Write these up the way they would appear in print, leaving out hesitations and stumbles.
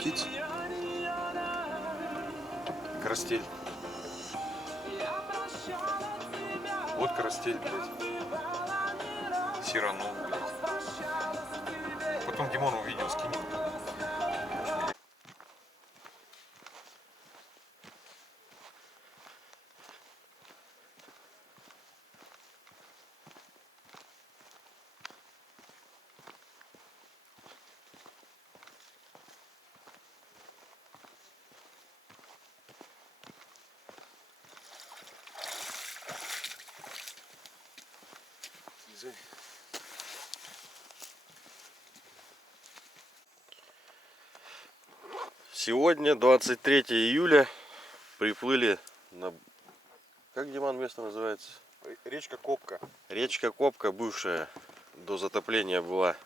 птиц. Карастель. Вот карастель, блядь. Сиранул, блядь. Потом Димон увидел, скинул. Сегодня 23 июля. Приплыли на... Как, Диман, место называется? Речка Копка. Речка Копка, бывшая, до затопления была.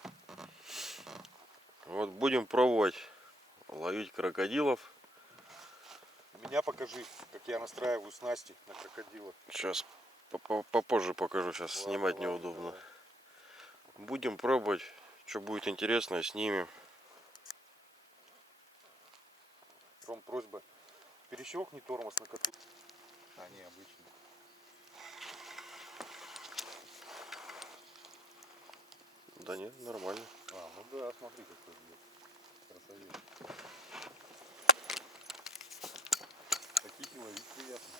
Вот будем пробовать ловить крокодилов. Меня покажи, как я настраиваю снасти на крокодила. Сейчас попозже покажу, сейчас Ладно, снимать ладно, неудобно. давай. Будем пробовать, что будет интересно, снимем. Ром, просьба, перещелкни тормоз на коту. А, не, обычно. Да нет, нормально. А, ну да, смотри какой, блядь, красавец. Таких и ловить приятно.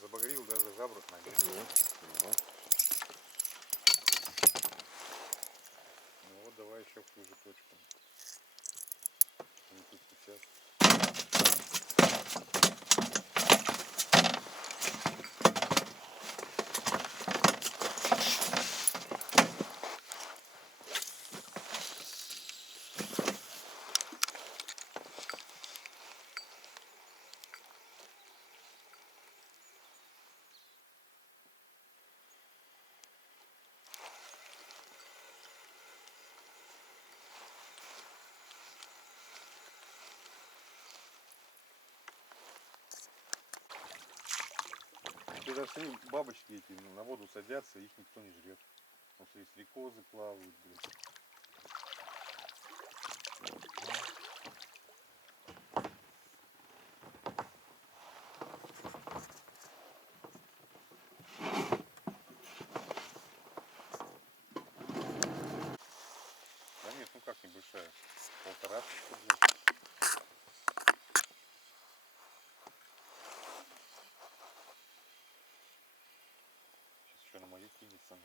Забагрил даже жабрах нагрел. Ну вот давай еще в ту же точку. Не тут сейчас. Когда все бабочки эти на воду садятся, их никто не жрет. Потому что и стрекозы плавают, блин. Да нет, ну как небольшая. Полтора тысячи. Сейчас еще на мою кинется.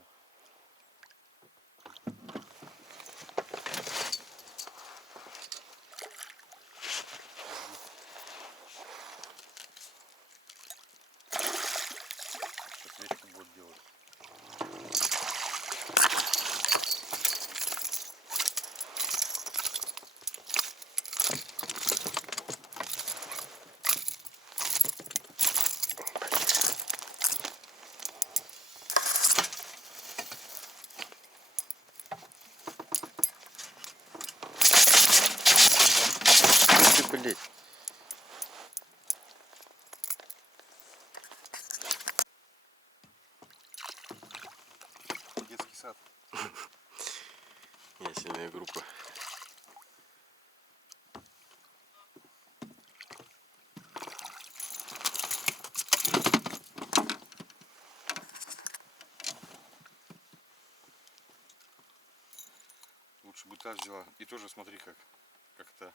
Сейчас вечку будет делать. Блять. Детский сад. Ясельная группа. Лучше бы та взяла. И тоже смотри как-то.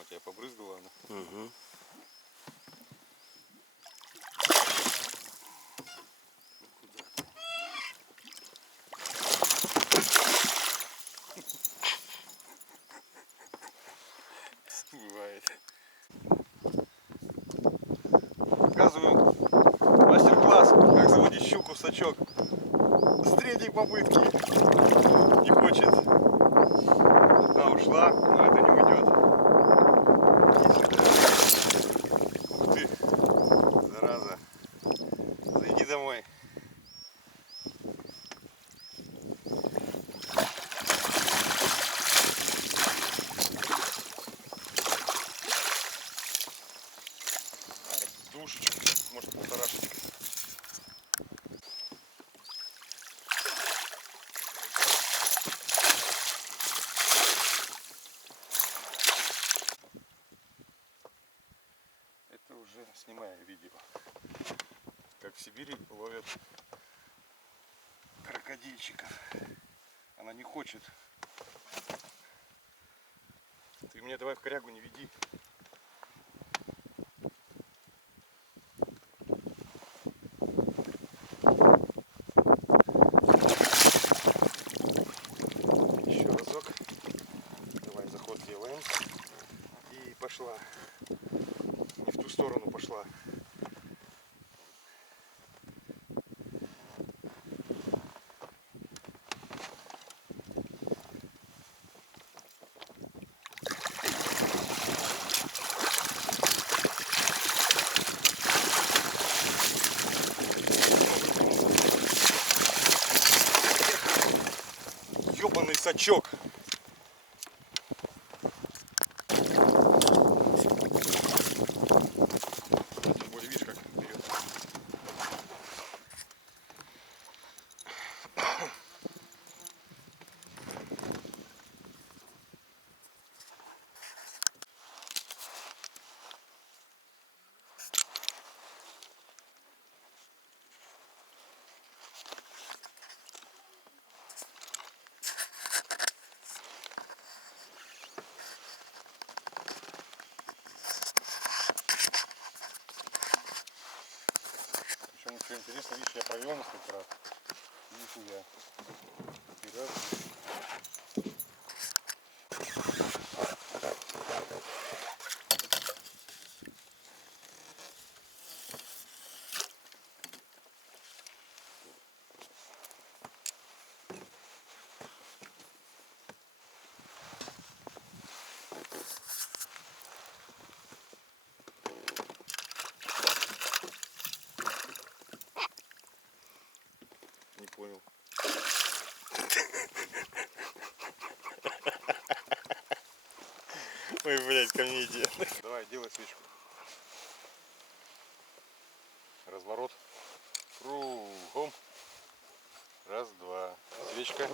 у тебя побрызгала она. Угу. Бывает. Показываем мастер-класс, как заводить щуку в сачок. С третьей попытки. Не хочет. Одна ушла, но это не уйдет. Ух ты, зараза. Зайди домой. Душечка, может полторашечка. Это уже снимаю видео, как в Сибири ловят крокодильчиков. Она не хочет. Ты меня давай в корягу не веди. Еще разок. Давай заход делаем. И пошла. Не в ту сторону пошла. Ёбаный сачок. Тем более, видишь, как берет. Причем, что интересно, видишь, я провел несколько раз. Нихуя. И раз. Не понял. Ой, блядь, комедия. Давай, делай свечку. Разворот. Кругом. Раз, два. Свечка.